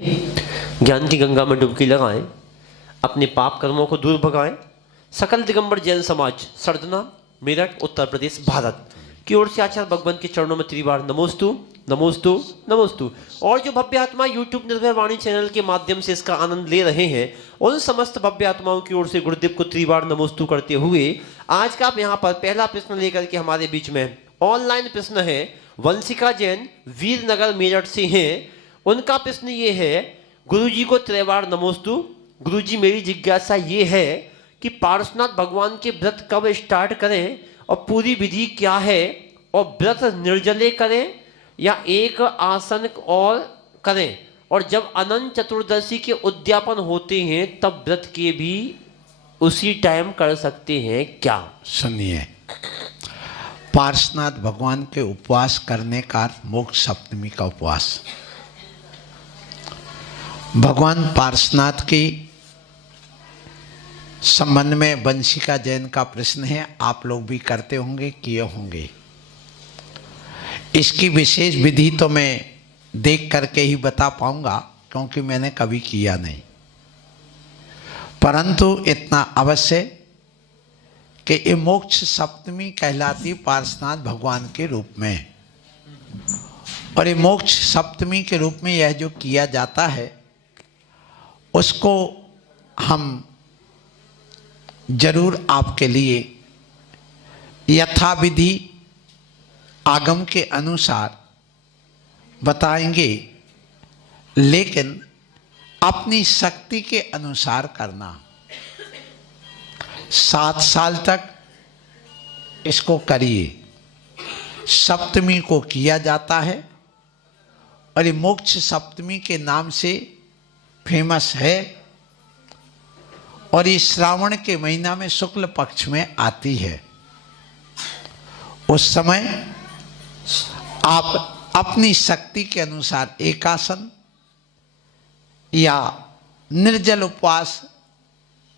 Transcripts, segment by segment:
ज्ञान की गंगा में डुबकी लगाएं, अपने पाप कर्मों को दूर भगाएं। सकल दिगंबर जैन समाज, सरदना, मेरठ, उत्तर प्रदेश, भारत की ओर से आचार्य भगवान के चरणों में त्रिवार नमोस्तु नमोस्तु नमोस्तु। और जो भव्य आत्मा यूट्यूब निर्भय वाणी चैनल के माध्यम से इसका आनंद ले रहे हैं, उन समस्त भव्य आत्माओं की ओर से गुरुदेव को त्रिवार नमोस्तु करते हुए आज का आप यहाँ पर पहला प्रश्न लेकर के हमारे बीच में ऑनलाइन प्रश्न है। वंशिका जैन वीरनगर मेरठ से हैं। उनका प्रश्न ये है, गुरुजी को त्रिवार नमोस्तु। गुरुजी, मेरी जिज्ञासा ये है कि पार्श्वनाथ भगवान के व्रत कब स्टार्ट करें और पूरी विधि क्या है, और व्रत निर्जले करें या एक आसन और करें, और जब अनंत चतुर्दशी के उद्यापन होते हैं तब व्रत के भी उसी टाइम कर सकते हैं क्या? सुनिए, पार्श्वनाथ भगवान के उपवास करने का मोक्ष सप्तमी का उपवास। भगवान पार्श्वनाथ की संबंध में वंशिका जैन का प्रश्न है, आप लोग भी करते होंगे, किए होंगे। इसकी विशेष विधि तो मैं देख करके ही बता पाऊंगा, क्योंकि मैंने कभी किया नहीं, परंतु इतना अवश्य कि ये मोक्ष सप्तमी कहलाती पार्श्वनाथ भगवान के रूप में। और ये मोक्ष सप्तमी के रूप में यह जो किया जाता है उसको हम जरूर आपके लिए यथाविधि आगम के अनुसार बताएंगे, लेकिन अपनी शक्ति के अनुसार करना। 7 साल तक इसको करिए। सप्तमी को किया जाता है और ये मोक्ष सप्तमी के नाम से फेमस है, और ये श्रावण के महीना में शुक्ल पक्ष में आती है। उस समय आप अपनी शक्ति के अनुसार एकासन या निर्जल उपवास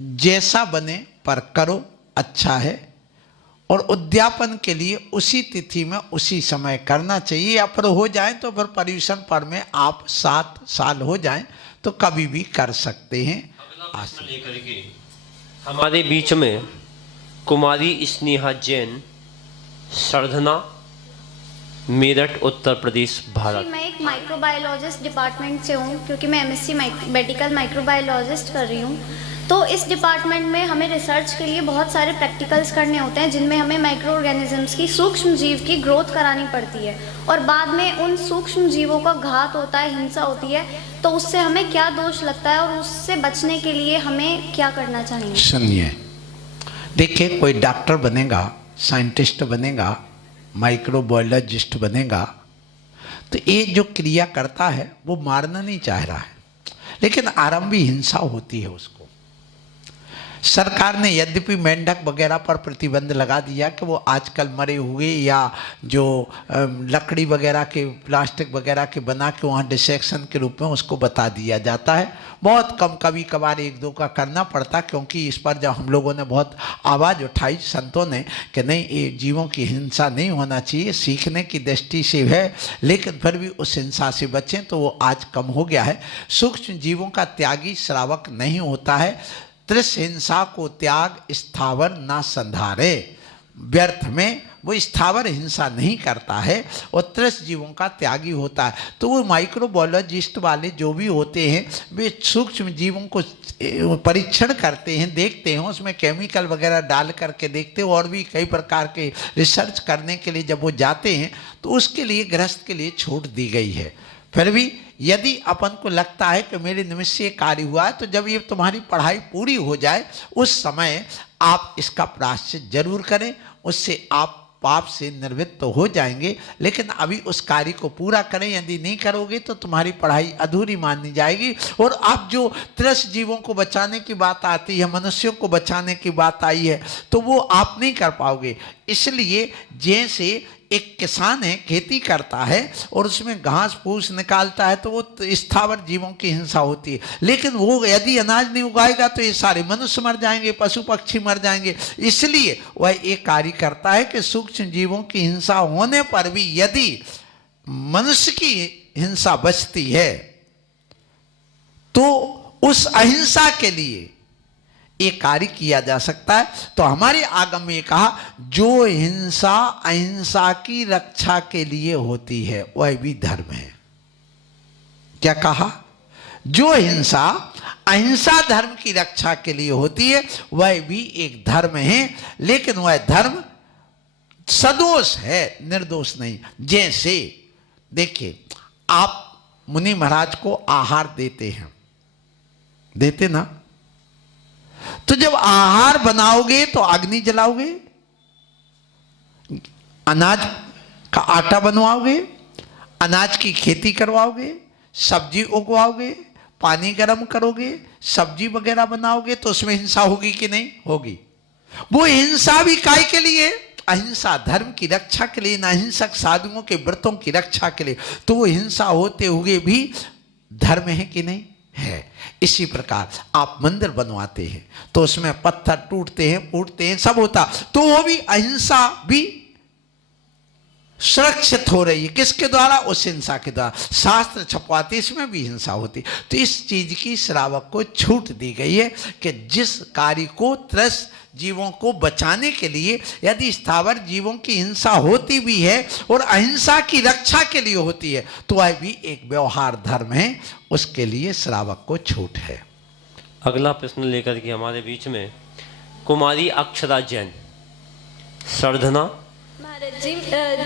जैसा बने पर करो, अच्छा है। और उद्यापन के लिए उसी तिथि में उसी समय करना चाहिए, या फिर हो जाए तो फिर पर्यूषण पर्व में आप 7 साल हो जाएं तो कभी भी कर सकते हैं। लेकर के हमारे बीच में कुमारी स्नेहा जैन, सरधना, मेरठ, उत्तर प्रदेश, भारत। मैं एक माइक्रोबायोलॉजिस्ट डिपार्टमेंट से हूँ, क्योंकि मैं एमएससी मेडिकल माइक्रोबायोलॉजिस्ट कर रही हूँ। तो इस डिपार्टमेंट में हमें रिसर्च के लिए बहुत सारे प्रैक्टिकल्स करने होते हैं, जिनमें हमें माइक्रो ऑर्गेनिजम्स की, सूक्ष्म जीव की ग्रोथ करानी पड़ती है, और बाद में उन सूक्ष्म जीवों का घात होता है, हिंसा होती है। तो उससे हमें क्या दोष लगता है और उससे बचने के लिए हमें क्या करना चाहिए? सुनिए, देखिए, कोई डॉक्टर बनेगा, साइंटिस्ट बनेगा, माइक्रोबायोलॉजिस्ट बनेगा, तो ये जो क्रिया करता है वो मारना नहीं चाह रहा है, लेकिन आरंभी हिंसा होती है उसको। सरकार ने यद्यपि मेंढक वगैरह पर प्रतिबंध लगा दिया कि वो आजकल मरे हुए या जो लकड़ी वगैरह के, प्लास्टिक वगैरह के बना के वहाँ डिसेक्शन के रूप में उसको बता दिया जाता है। बहुत कम, कभी कभार 1-2 का करना पड़ता, क्योंकि इस पर जब हम लोगों ने बहुत आवाज़ उठाई, संतों ने, कि नहीं, ये जीवों की हिंसा नहीं होना चाहिए, सीखने की दृष्टि से है, लेकिन फिर भी उस हिंसा से बचें, तो वो आज कम हो गया है। सूक्ष्म जीवों का त्यागी श्रावक नहीं होता है। त्रिस हिंसा को त्याग स्थावर ना संधारे, व्यर्थ में वो स्थावर हिंसा नहीं करता है और त्रिस जीवों का त्यागी होता है। तो वो माइक्रोबायोलॉजिस्ट वाले जो भी होते हैं, वे सूक्ष्म जीवों को परीक्षण करते हैं, देखते हैं, उसमें केमिकल वगैरह डाल करके देखते हैं, और भी कई प्रकार के रिसर्च करने के लिए जब वो जाते हैं तो उसके लिए गृहस्थ के लिए छूट दी गई है। फिर भी यदि अपन को लगता है कि मेरे निमित्त से कार्य हुआ है, तो जब ये तुम्हारी पढ़ाई पूरी हो जाए उस समय आप इसका प्रायश्चित जरूर करें, उससे आप पाप से निवृत्त तो हो जाएंगे, लेकिन अभी उस कार्य को पूरा करें। यदि नहीं करोगे तो तुम्हारी पढ़ाई अधूरी मानी जाएगी। और आप जो 30 जीवों को बचाने की बात आती है, मनुष्यों को बचाने की बात आई है, तो वो आप नहीं कर पाओगे। इसलिए जैसे एक किसान है, खेती करता है और उसमें घास फूस निकालता है, तो वो स्थावर जीवों की हिंसा होती है, लेकिन वो यदि अनाज नहीं उगाएगा तो ये सारे मनुष्य मर जाएंगे, पशु पक्षी मर जाएंगे। इसलिए वह एक कार्य करता है कि सूक्ष्म जीवों की हिंसा होने पर भी यदि मनुष्य की हिंसा बचती है तो उस अहिंसा के लिए एक कार्य किया जा सकता है। तो हमारे आगम में कहा जो हिंसा अहिंसा की रक्षा के लिए होती है वह भी धर्म है। क्या कहा? जो हिंसा अहिंसा धर्म की रक्षा के लिए होती है वह भी एक धर्म है, लेकिन वह धर्म सदोष है, निर्दोष नहीं। जैसे देखिए, आप मुनि महाराज को आहार देते हैं, देते ना? तो जब आहार बनाओगे तो अग्नि जलाओगे, अनाज का आटा बनवाओगे, अनाज की खेती करवाओगे, सब्जी उगवाओगे, पानी गर्म करोगे, सब्जी वगैरह बनाओगे, तो उसमें हिंसा होगी कि नहीं होगी? वो हिंसा भी काय के लिए? अहिंसा धर्म की रक्षा के लिए, अहिंसक साधुओं के व्रतों की रक्षा के लिए। तो वो हिंसा होते हुए भी धर्म है कि नहीं है? इसी प्रकार आप मंदिर बनवाते हैं तो उसमें पत्थर टूटते हैं, फूटते हैं, सब होता, तो वो भी अहिंसा भी सुरक्षित हो रही है। किसके द्वारा? उस हिंसा के द्वारा। शास्त्र छपवाते, इसमें भी हिंसा होती। तो इस चीज की श्रावक को छूट दी गई है कि जिस कार्य को त्रस्त जीवों को बचाने के लिए यदि स्थावर जीवों की हिंसा होती भी है और अहिंसा की रक्षा के लिए होती है तो वह भी एक व्यवहार धर्म है, उसके लिए श्रावक को छूट है। अगला प्रश्न लेकर के हमारे बीच में कुमारी अक्षरा जैन। सर्धना। महाराज जी,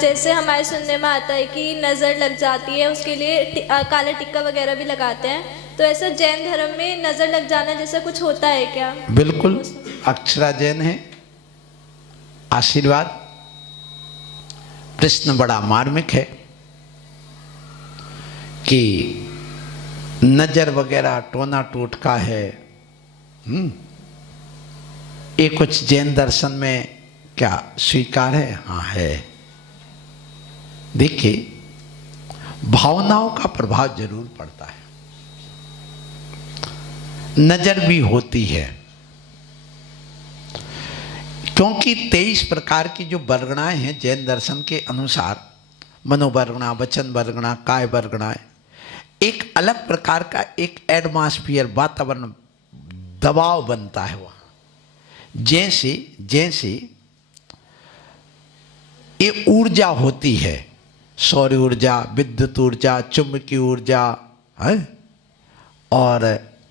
जैसे हमारे सुनने में आता है कि नज़र लग जाती है, उसके लिए काला टिक्का वगैरह भी लगाते हैं, तो ऐसा जैन धर्म में नज़र लग जाना जैसा कुछ होता है क्या? बिल्कुल, अक्षरा जैन है। आशीर्वाद। प्रश्न बड़ा मार्मिक है कि नजर वगैरह टोना टोटका है, ये कुछ जैन दर्शन में क्या स्वीकार है? हाँ है। देखिए, भावनाओं का प्रभाव जरूर पड़ता है, नजर भी होती है, क्योंकि 23 प्रकार की जो वर्गणाएं हैं जैन दर्शन के अनुसार, मनोवर्गणा, वचन वर्गणा, काय वर्गणाएं, एक अलग प्रकार का एक एटमॉस्फियर, वातावरण, दबाव बनता है वहां। जैसे जैसे ये ऊर्जा होती है, सौर ऊर्जा, विद्युत ऊर्जा, चुंबकीय ऊर्जा है और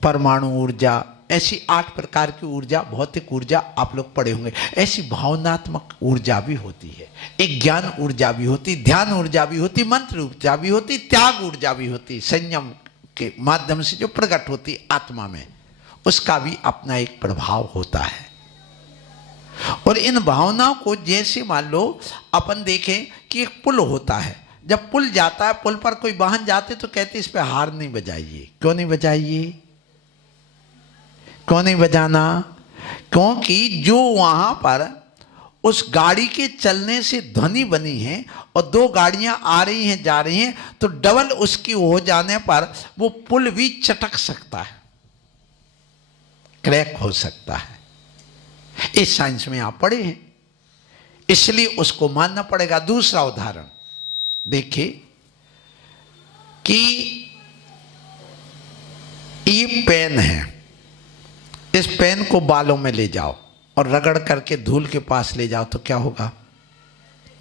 परमाणु ऊर्जा, ऐसी 8 प्रकार की ऊर्जा, भौतिक ऊर्जा आप लोग पढ़े होंगे। ऐसी भावनात्मक ऊर्जा भी होती है, एक ज्ञान ऊर्जा भी होती, ध्यान ऊर्जा भी होती, मंत्र ऊर्जा भी होती, त्याग ऊर्जा भी होती, संयम के माध्यम से जो प्रकट होती आत्मा में, उसका भी अपना एक प्रभाव होता है। और इन भावनाओं को जैसे मान लो अपन देखें कि एक पुल होता है, जब पुल जाता है, पुल पर कोई वाहन जाते तो कहते इस पे हार्न नहीं बजाइए। क्यों नहीं बजाइए? क्यों नहीं बजाना? क्योंकि जो वहां पर उस गाड़ी के चलने से ध्वनि बनी है और 2 गाड़ियां आ रही हैं जा रही हैं, तो डबल उसकी हो जाने पर वो पुल भी चटक सकता है, क्रैक हो सकता है। इस साइंस में आप पढ़े हैं, इसलिए उसको मानना पड़ेगा। दूसरा उदाहरण देखिए कि ये पेन है, इस पेन को बालों में ले जाओ और रगड़ करके धूल के पास ले जाओ तो क्या होगा?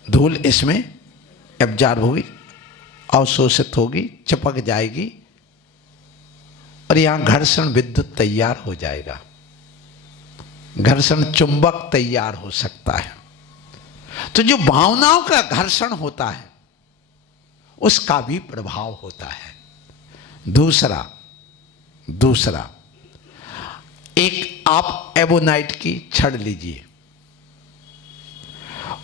धूल इसमें एब्जॉर्ब होगी, अवशोषित होगी, चिपक जाएगी और यहां घर्षण विद्युत तैयार हो जाएगा, घर्षण चुंबक तैयार हो सकता है। तो जो भावनाओं का घर्षण होता है उसका भी प्रभाव होता है। दूसरा एक आप एबोनाइट की छड़ लीजिए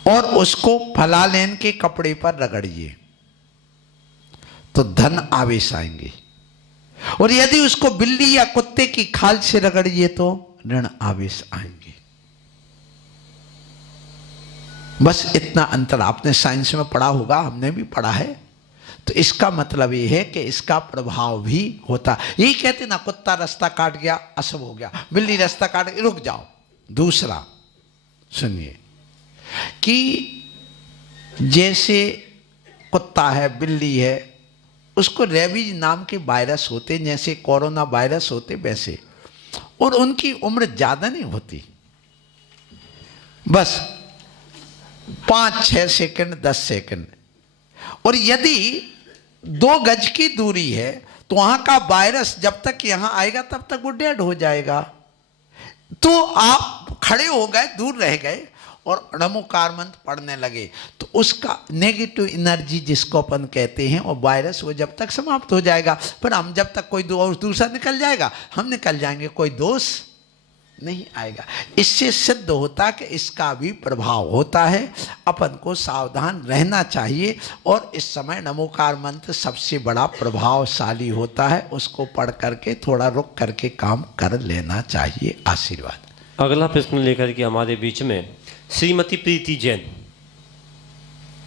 और उसको फलालेन के कपड़े पर रगड़िए तो धन आवेश आएंगे, और यदि उसको बिल्ली या कुत्ते की खाल से रगड़िए तो ऋण आवेश आएंगे। बस इतना अंतर आपने साइंस में पढ़ा होगा, हमने भी पढ़ा है। तो इसका मतलब ये है कि इसका प्रभाव भी होता। यही कहते ना, कुत्ता रास्ता काट गया अशुभ हो गया, बिल्ली रास्ता काट गई, रुक जाओ। दूसरा सुनिए कि जैसे कुत्ता है, बिल्ली है, उसको रेबीज नाम के वायरस होते, जैसे कोरोना वायरस होते वैसे, और उनकी उम्र ज़्यादा नहीं होती, बस 5-6 सेकंड 10 सेकंड। और यदि 2 गज की दूरी है तो वहां का वायरस जब तक यहां आएगा तब तक वो डेड हो जाएगा। तो आप खड़े हो गए, दूर रह गए और नमोकार मंत्र पढ़ने लगे तो उसका नेगेटिव एनर्जी जिसको अपन कहते हैं और वायरस वो जब तक समाप्त हो जाएगा। पर हम जब तक कोई दूसरा निकल जाएगा हम निकल जाएंगे, कोई दोष नहीं आएगा। इससे सिद्ध होता कि इसका भी प्रभाव होता है, अपन को सावधान रहना चाहिए। और इस समय नमोकार मंत्र सबसे बड़ा प्रभावशाली होता है, उसको पढ़ करके थोड़ा रुक करके काम कर लेना चाहिए। आशीर्वाद। अगला प्रश्न लेकर के हमारे बीच में श्रीमती प्रीति जैन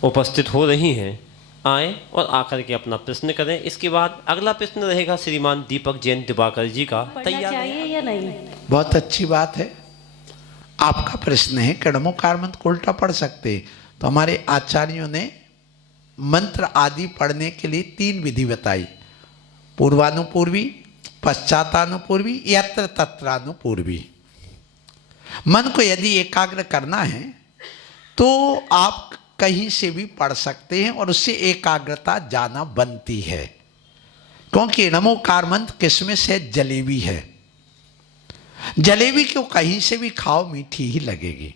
उपस्थित हो रही हैं, आए और आकर के अपना प्रश्न करें। इसके बाद अगला प्रश्न रहेगा श्रीमान दीपक जैन दिवाकर जी का। तैयार चाहिए या नहीं? बहुत अच्छी बात है। आपका प्रश्न है कि नमोकार मंत्र को उल्टा पढ़ सकते, तो हमारे आचार्यों ने मंत्र आदि पढ़ने के लिए 3 विधि बताई, पूर्वानुपूर्वी, पश्चातानुपूर्वी, यत्र तत्रानुपूर्वी। मन को यदि एकाग्र करना है तो आप कहीं से भी पढ़ सकते हैं और उससे एकाग्रता जाना बनती है, क्योंकि नमोकार मंत्र किसमें से जलेबी है। जलेबी को कहीं से भी खाओ मीठी ही लगेगी,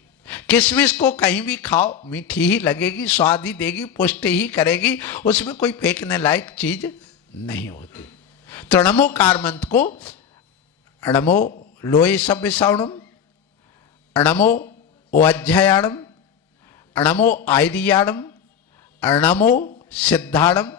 किशमिश को कहीं भी खाओ मीठी ही लगेगी, स्वाद ही देगी, पुष्टि ही करेगी, उसमें कोई फेंकने लायक चीज नहीं होती। तो नमोकार मंत्र को नमो लोहे सभ्य श्रवणम, नमो ओज्झयाणम, नमो आयरियाणम, नमो सिद्धाणम,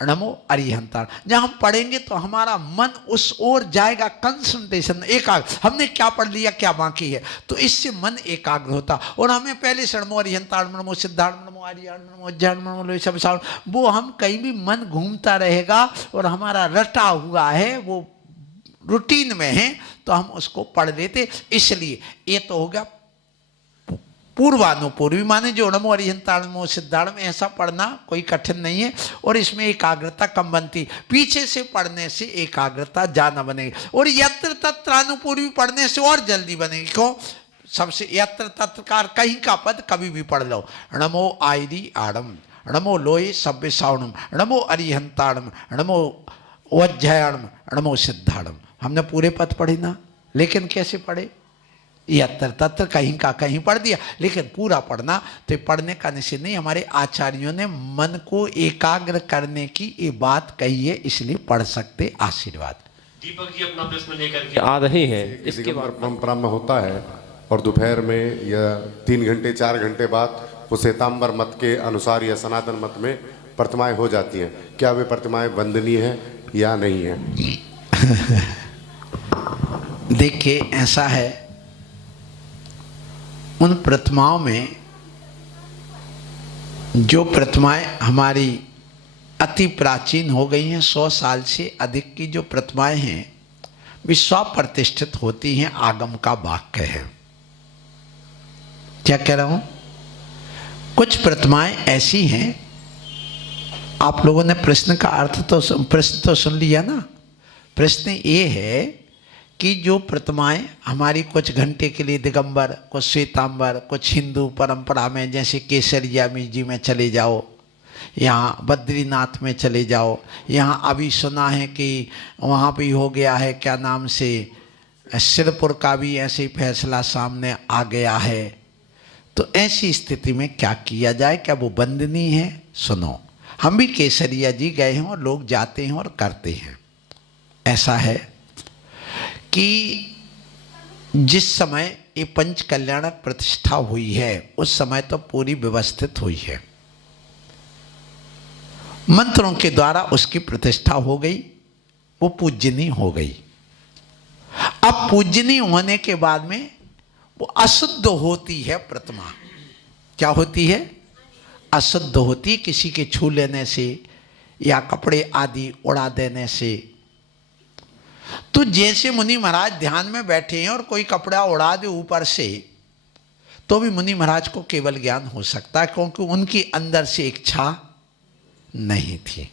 नमो अरिहंताण, जब हम पढ़ेंगे तो हमारा मन उस ओर जाएगा, कंसंट्रेशन एकाग्र। हमने क्या पढ़ लिया, क्या बाकी है, तो इससे मन एकाग्र होता। और हमें पहले से नमो अरिहंताण, नमो सिद्धाण, नमो आर्याण, नमो अज्ञान, नमो लोहे सब श्रावण, वो हम कहीं भी मन घूमता रहेगा और हमारा रटा हुआ है, वो रूटीन में है, तो हम उसको पढ़ लेते। इसलिए ये तो हो गया पूर्वानुपूर्वी, माने जो नमो अरिहंताण, नमो सिद्धाणम, ऐसा पढ़ना कोई कठिन नहीं है और इसमें एकाग्रता कम बनती। पीछे से पढ़ने से एकाग्रता ज्यादा बनेगी और यत्र तत्रानुपूर्वी पढ़ने से और जल्दी बनेगी। क्यों? सबसे यत्र तत्रकार कहीं का पद कभी भी पढ़ लो। नमो आयरी आड़म, नमो लोहे सभ्य श्रावणम, नमो अरिहंताणम, नमो वज्झयाणम, नमो सिद्धाणम। हमने पूरे पद पढ़े ना, लेकिन कैसे पढ़े? यत्र तत्र कहीं का कहीं पढ़ दिया, लेकिन पूरा पढ़ना तो पढ़ने का निश्चय नहीं। हमारे आचार्यों ने मन को एकाग्र करने की ये बात कही है, इसलिए पढ़ सकते। आशीर्वाद। दीपक जी अपना प्रश्न लेकर के आ रहे हैं। इसके बाद परंपरा में होता है और दोपहर में या 3 घंटे 4 घंटे बाद वो श्वेतांबर मत के अनुसार या सनातन मत में प्रतिमाएं हो जाती हैं। क्या वे प्रतिमाएं वंदनीय हैं या नहीं है? देखिए ऐसा है, उन प्रतिमाओं में जो प्रतिमाएं हमारी अति प्राचीन हो गई हैं, 100 साल से अधिक की जो प्रतिमाएं हैं, वे स्वप्रतिष्ठित होती हैं, आगम का वाक्य है। क्या कह रहा हूं? कुछ प्रतिमाएं ऐसी हैं, आप लोगों ने प्रश्न का अर्थ तो प्रश्न तो सुन लिया ना। प्रश्न ये है कि जो प्रतिमाएं हमारी कुछ घंटे के लिए दिगंबर, कुछ श्वेतांबर, कुछ हिंदू परंपरा में जैसे केसरिया जी में चले जाओ, यहाँ बद्रीनाथ में चले जाओ, यहाँ अभी सुना है कि वहाँ भी हो गया है, क्या नाम से सिरपुर का भी ऐसे ही फैसला सामने आ गया है। तो ऐसी स्थिति में क्या किया जाए? क्या वो वंदनीय है? सुनो, हम भी केसरिया जी गए हैं और लोग जाते हैं और करते हैं। ऐसा है कि जिस समय ये पंच कल्याणक प्रतिष्ठा हुई है उस समय तो पूरी व्यवस्थित हुई है, मंत्रों के द्वारा उसकी प्रतिष्ठा हो गई, वो पूजनीय हो गई। अब पूजनीय होने के बाद में वो अशुद्ध होती है प्रतिमा। क्या होती है? अशुद्ध होती, किसी के छू लेने से या कपड़े आदि उड़ा देने से। तो जैसे मुनि महाराज ध्यान में बैठे हैं और कोई कपड़ा उड़ा दे ऊपर से, तो भी मुनि महाराज को केवल ज्ञान हो सकता है, क्योंकि उनकी अंदर से इच्छा नहीं थी।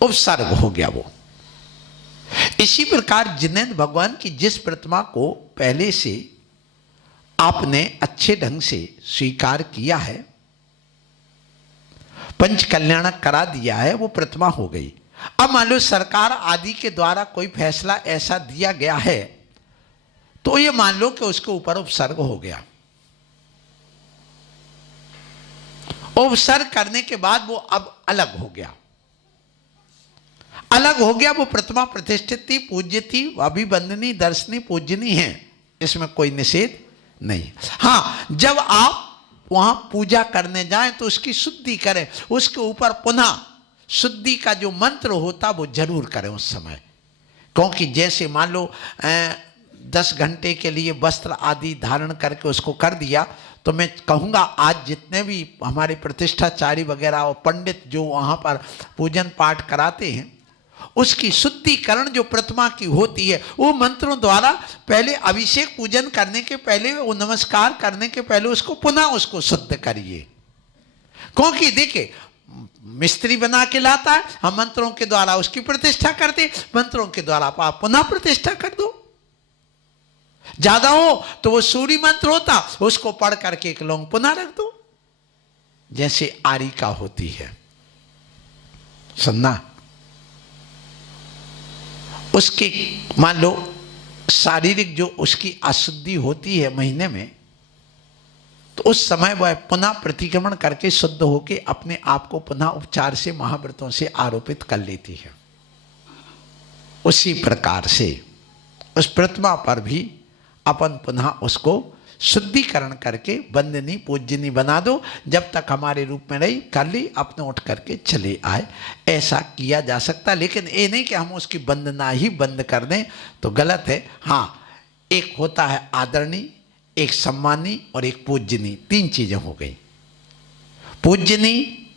उपसर्ग हो गया वो। इसी प्रकार जिनेंद्र भगवान की जिस प्रतिमा को पहले से आपने अच्छे ढंग से स्वीकार किया है, पंच कल्याणक करा दिया है, वो प्रतिमा हो गई। अब मान लो सरकार आदि के द्वारा कोई फैसला ऐसा दिया गया है तो ये मान लो कि उसके ऊपर उपसर्ग हो गया। उपसर्ग करने के बाद वो अब अलग हो गया, अलग हो गया। वो प्रतिमा प्रतिष्ठित थी, पूज्य थी, अभिवंदनी, दर्शनी, पूजनी है, इसमें कोई निषेध नहीं। हाँ, जब आप वहां पूजा करने जाएं तो उसकी शुद्धि करें, उसके ऊपर पुनः शुद्धि का जो मंत्र होता वो जरूर करें उस समय। क्योंकि जैसे मान लो 10 घंटे के लिए वस्त्र आदि धारण करके उसको कर दिया, तो मैं कहूँगा आज जितने भी हमारे प्रतिष्ठाचारी वगैरह और पंडित जो वहाँ पर पूजन पाठ कराते हैं, उसकी शुद्धिकरण जो प्रतिमा की होती है वो मंत्रों द्वारा पहले अभिषेक पूजन करने के पहले, वो नमस्कार करने के पहले उसको पुनः उसको शुद्ध करिए। क्योंकि देखिए मिस्त्री बना के लाता है, हम मंत्रों के द्वारा उसकी प्रतिष्ठा करते, मंत्रों के द्वारा आप पुनः प्रतिष्ठा कर दो। ज्यादा हो तो वो सूर्य मंत्र होता, उसको पढ़ करके एक लौंग पुनः रख दो, जैसे आरिका होती है। सुनना, उसकी मान लो शारीरिक जो उसकी अशुद्धि होती है महीने में, तो उस समय वह पुनः प्रतिक्रमण करके शुद्ध होकर अपने आप को पुनः उपचार से, महाव्रतों से आरोपित कर लेती है। उसी प्रकार से उस प्रतिमा पर भी अपन पुनः उसको शुद्धिकरण करके वंदनी पूजनी बना दो। जब तक हमारे रूप में रही कर ली, अपने उठ करके चले आए, ऐसा किया जा सकता। लेकिन ये नहीं कि हम उसकी वंदना ही बंद कर दें, तो गलत है। हाँ, एक होता है आदरणी, एक सम्मानी और एक पूजनी, 3 चीजें हो गई। पूजनी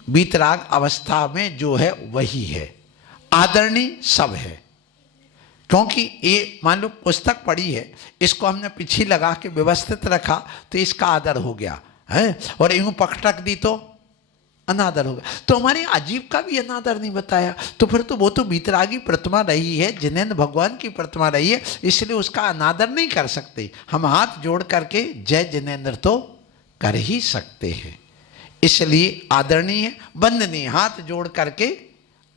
बीतराग अवस्था में जो है वही है, आदरणी सब है। क्योंकि ये मान लो पुस्तक पढ़ी है, इसको हमने पीछे लगा के व्यवस्थित रखा तो इसका आदर हो गया है, और यूं पकटक दी तो अनादर हो गया। तो हमारे अजीब का भी अनादर नहीं बताया, तो फिर तो वो तो बीतरागी प्रतिमा रही है, जिनेंद्र भगवान की प्रतिमा रही है, इसलिए उसका अनादर नहीं कर सकते। हम हाथ जोड़ करके जय जिनेंद्र तो कर ही सकते हैं, इसलिए आदरणीय वंदनीय हाथ जोड़ करके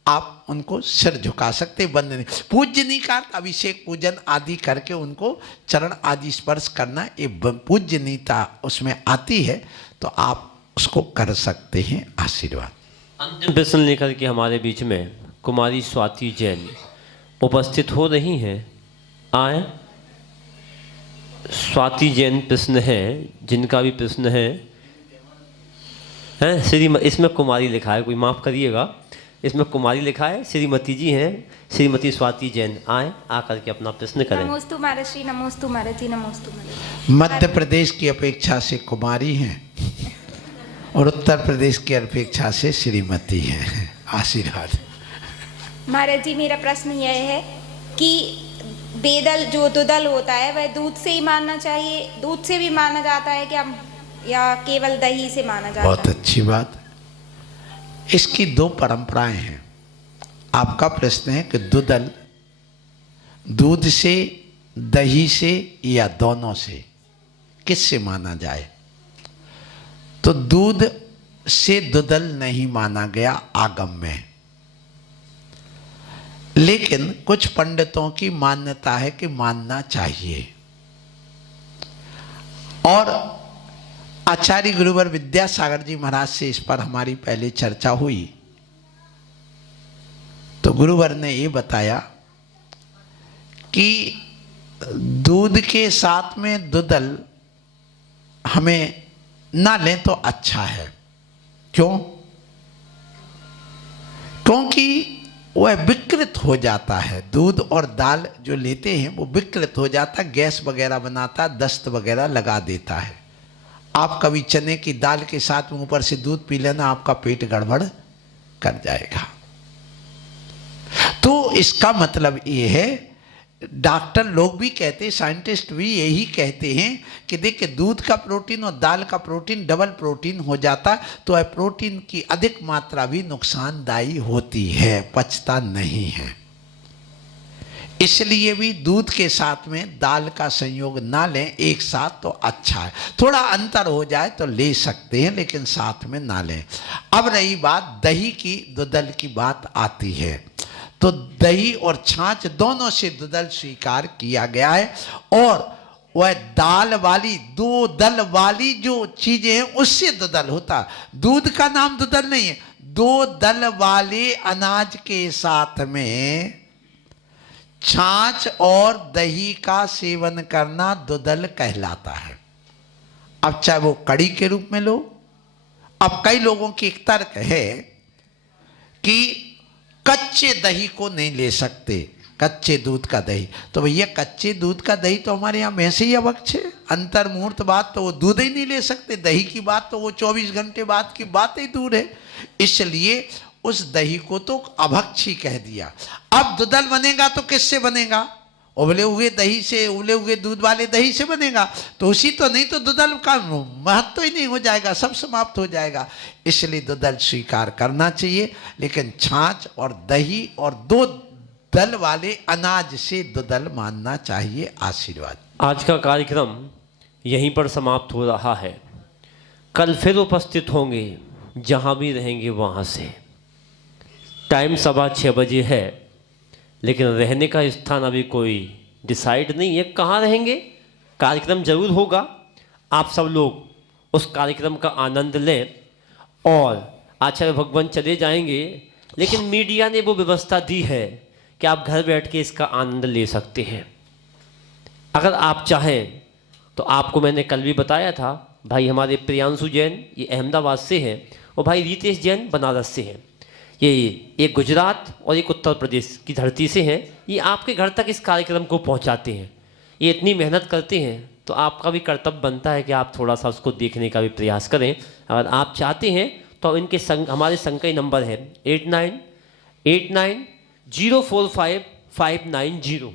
आप उनको सिर झुका सकते। वंदनीय पूजनी का अभिषेक पूजन आदि करके उनको चरण आदि स्पर्श करना, ये पूजनीयता उसमें आती है, तो आप उसको कर सकते हैं। आशीर्वाद। अंतिम प्रश्न लेकर के हमारे बीच में कुमारी स्वाति जैन उपस्थित हो रही हैं। आए स्वाति जैन प्रश्न है, जिनका भी प्रश्न है श्री, इसमें कुमारी लिखा है, कोई माफ़ करिएगा, इसमें कुमारी लिखा है, श्रीमती जी हैं, श्रीमती स्वाति जैन। आए आकर के अपना प्रश्न करें। नमोस्तु महाराज, नमोस्तु महाराज जी, नमोस्तु महाराज। मध्य प्रदेश की अपेक्षा से कुमारी हैं और उत्तर प्रदेश की अपेक्षा से श्रीमती हैं। आशीर्वाद। महाराज जी, मेरा प्रश्न यह है कि बेदल जो दुदल होता है वह दूध से ही मानना चाहिए, दूध से भी माना जाता है क्या, या केवल दही से माना जाता है? बहुत अच्छी बात। इसकी 2 परंपराएं हैं। आपका प्रश्न है कि दुदल दूध से, दही से या दोनों से, किससे माना जाए? तो दूध से दुदल नहीं माना गया आगम में, लेकिन कुछ पंडितों की मान्यता है कि मानना चाहिए। और आचार्य गुरुवर विद्यासागर जी महाराज से इस पर हमारी पहले चर्चा हुई, तो गुरुवर ने ये बताया कि दूध के साथ में दुदल हमें ना लें तो अच्छा है। क्यों? क्योंकि वह विकृत हो जाता है। दूध और दाल जो लेते हैं वो विकृत हो जाता, गैस वगैरह बनाता, दस्त वगैरह लगा देता है। आप कभी चने की दाल के साथ में ऊपर से दूध पी लेना, आपका पेट गड़बड़ कर जाएगा। तो इसका मतलब ये है डॉक्टर लोग भी कहते हैं, साइंटिस्ट भी यही कहते हैं कि देखिए दूध का प्रोटीन और दाल का प्रोटीन डबल प्रोटीन हो जाता, तो यह प्रोटीन की अधिक मात्रा भी नुकसानदायी होती है, पचता नहीं है। इसलिए भी दूध के साथ में दाल का संयोग ना लें एक साथ तो अच्छा है। थोड़ा अंतर हो जाए तो ले सकते हैं, लेकिन साथ में ना लें। अब रही बात दही की, दुदल की बात आती है, तो दही और छाछ दोनों से दुदल स्वीकार किया गया है, और वह दाल वाली, दो दल वाली जो चीजें हैं उससे दुदल होता। दूध का नाम दुदल नहीं है। दो दल वाले अनाज के साथ में छाछ और दही का सेवन करना दुदल कहलाता है। अब चाहे वो कड़ी के रूप में लो। अब कई लोगों की एक तर्क है कि कच्चे दही को नहीं ले सकते, कच्चे दूध का दही। तो भैया कच्चे दूध का दही तो हमारे यहाँ भैंसे ही अवक्ष है, अंतर्मुहूर्त बात तो वो दूध ही नहीं ले सकते। दही की बात तो वो 24 घंटे बाद की बात ही दूर है, इसलिए उस दही को तो अभक्ष ही कह दिया। अब दुदल बनेगा तो किससे बनेगा? उबले हुए दही से, उबले हुए दूध वाले दही से बनेगा, तो उसी तो नहीं तो दुदल का महत्व ही नहीं हो जाएगा, सब समाप्त हो जाएगा। इसलिए दुदल स्वीकार करना चाहिए, लेकिन छाछ और दही और दो दल वाले अनाज से दुदल मानना चाहिए। आशीर्वाद। आज का कार्यक्रम यहीं पर समाप्त हो रहा है। कल फिर उपस्थित होंगे, जहां भी रहेंगे वहां से। टाइम 6:15 बजे है, लेकिन रहने का स्थान अभी कोई डिसाइड नहीं है कहाँ रहेंगे। कार्यक्रम जरूर होगा, आप सब लोग उस कार्यक्रम का आनंद लें। और आचार्य भगवान चले जाएंगे, लेकिन मीडिया ने वो व्यवस्था दी है कि आप घर बैठ के इसका आनंद ले सकते हैं। अगर आप चाहें तो आपको मैंने कल भी बताया था, भाई हमारे प्रियांशु जैन ये अहमदाबाद से हैं, और भाई रितेश जैन बनारस से हैं। ये एक गुजरात और एक उत्तर प्रदेश की धरती से हैं। ये आपके घर तक इस कार्यक्रम को पहुंचाते हैं। ये इतनी मेहनत करते हैं, तो आपका भी कर्तव्य बनता है कि आप थोड़ा सा उसको देखने का भी प्रयास करें। अगर आप चाहते हैं तो इनके हमारे संकई नंबर है 8989045590,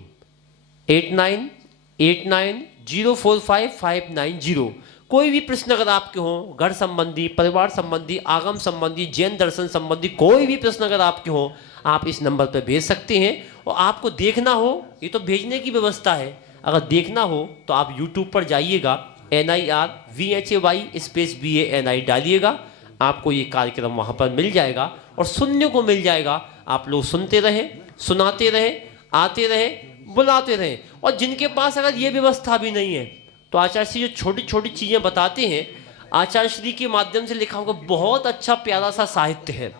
8989045590। कोई भी प्रश्न अगर आपके हो, घर संबंधी, परिवार संबंधी, आगम संबंधी, जैन दर्शन संबंधी, कोई भी प्रश्न अगर आपके हो, आप इस नंबर पर भेज सकते हैं। और आपको देखना हो, ये तो भेजने की व्यवस्था है, अगर देखना हो तो आप YouTube पर जाइएगा, NIRVHAY डालिएगा, आपको ये कार्यक्रम वहाँ पर मिल जाएगा और सुनने को मिल जाएगा। आप लोग सुनते रहें, सुनाते रहें, आते रहें, बुलाते रहें। और जिनके पास अगर ये व्यवस्था भी नहीं है, तो आचार्य श्री जो छोटी छोटी चीज़ें बताते हैं, आचार्य श्री के माध्यम से लिखा हुआ बहुत अच्छा प्यारा सा साहित्य है।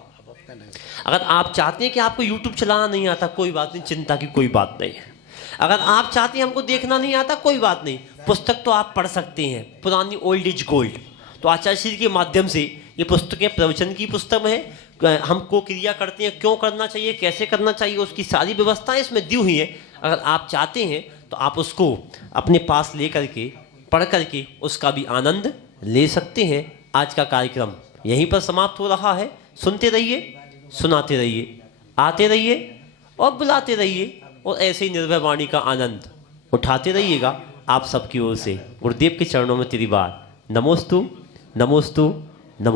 अगर आप चाहते हैं कि आपको YouTube चलाना नहीं आता, कोई बात नहीं, चिंता की कोई बात नहीं है। अगर आप चाहते हैं हमको देखना नहीं आता, कोई बात नहीं, पुस्तक तो आप पढ़ सकते हैं, पुरानी ओल्ड इज गोल्ड। तो आचार्य श्री के माध्यम से ये पुस्तकें प्रवचन की पुस्तक है, हमको क्रिया करते हैं, क्यों करना चाहिए, कैसे करना चाहिए, उसकी सारी व्यवस्थाएं इसमें दी हुई हैं। अगर आप चाहते हैं तो आप उसको अपने पास ले करके पढ़ करके उसका भी आनंद ले सकते हैं। आज का कार्यक्रम यहीं पर समाप्त हो रहा है। सुनते रहिए, सुनाते रहिए, आते रहिए और बुलाते रहिए, और ऐसे ही निर्भय वाणी का आनंद उठाते रहिएगा। आप सबकी ओर से गुरुदेव के चरणों में तेरी बार नमोस्तु, नमोस्तु, नमो।